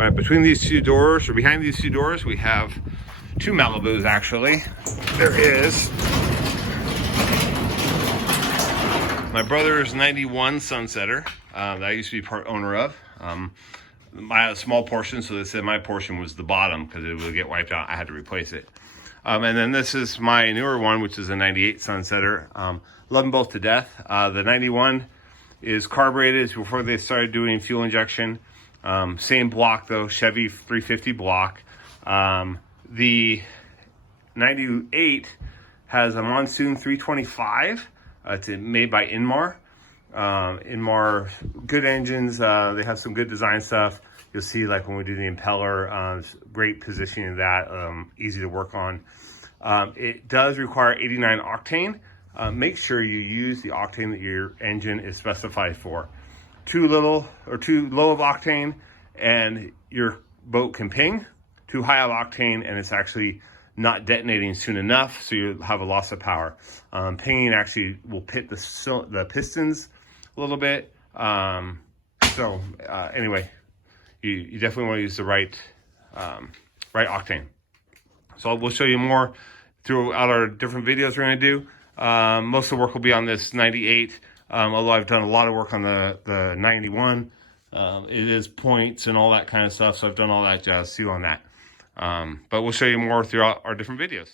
All right, between these two doors, or behind these two doors, we have two Malibus actually. There is my brother's 91 Sunsetter that I used to be part owner of. My small portion, so they said my portion was the bottom because it would get wiped out. I had to replace it. And then this is my newer one, which is a 98 Sunsetter. Love them both to death. The 91 is carbureted before they started doing fuel injection. Same block though, Chevy 350 block. The 98 has a Monsoon 325. It's made by Inmar. Inmar, good engines. They have some good design stuff. You'll see like when we do the impeller, great positioning of that, easy to work on. It does require 89 octane. Make sure you use the octane that your engine is specified for. Too little or too low of octane and your boat can ping. Too high of octane and it's actually not detonating soon enough, so you have a loss of power. Pinging actually will pit the pistons a little bit. Anyway, you definitely want to use the right octane. So we'll show you more throughout our different videos we're going to do. Most of the work will be on this 98, although I've done a lot of work on the 91. It is points and all that kind of stuff, so I've done all that jazz too on that. But we'll show you more throughout our different videos.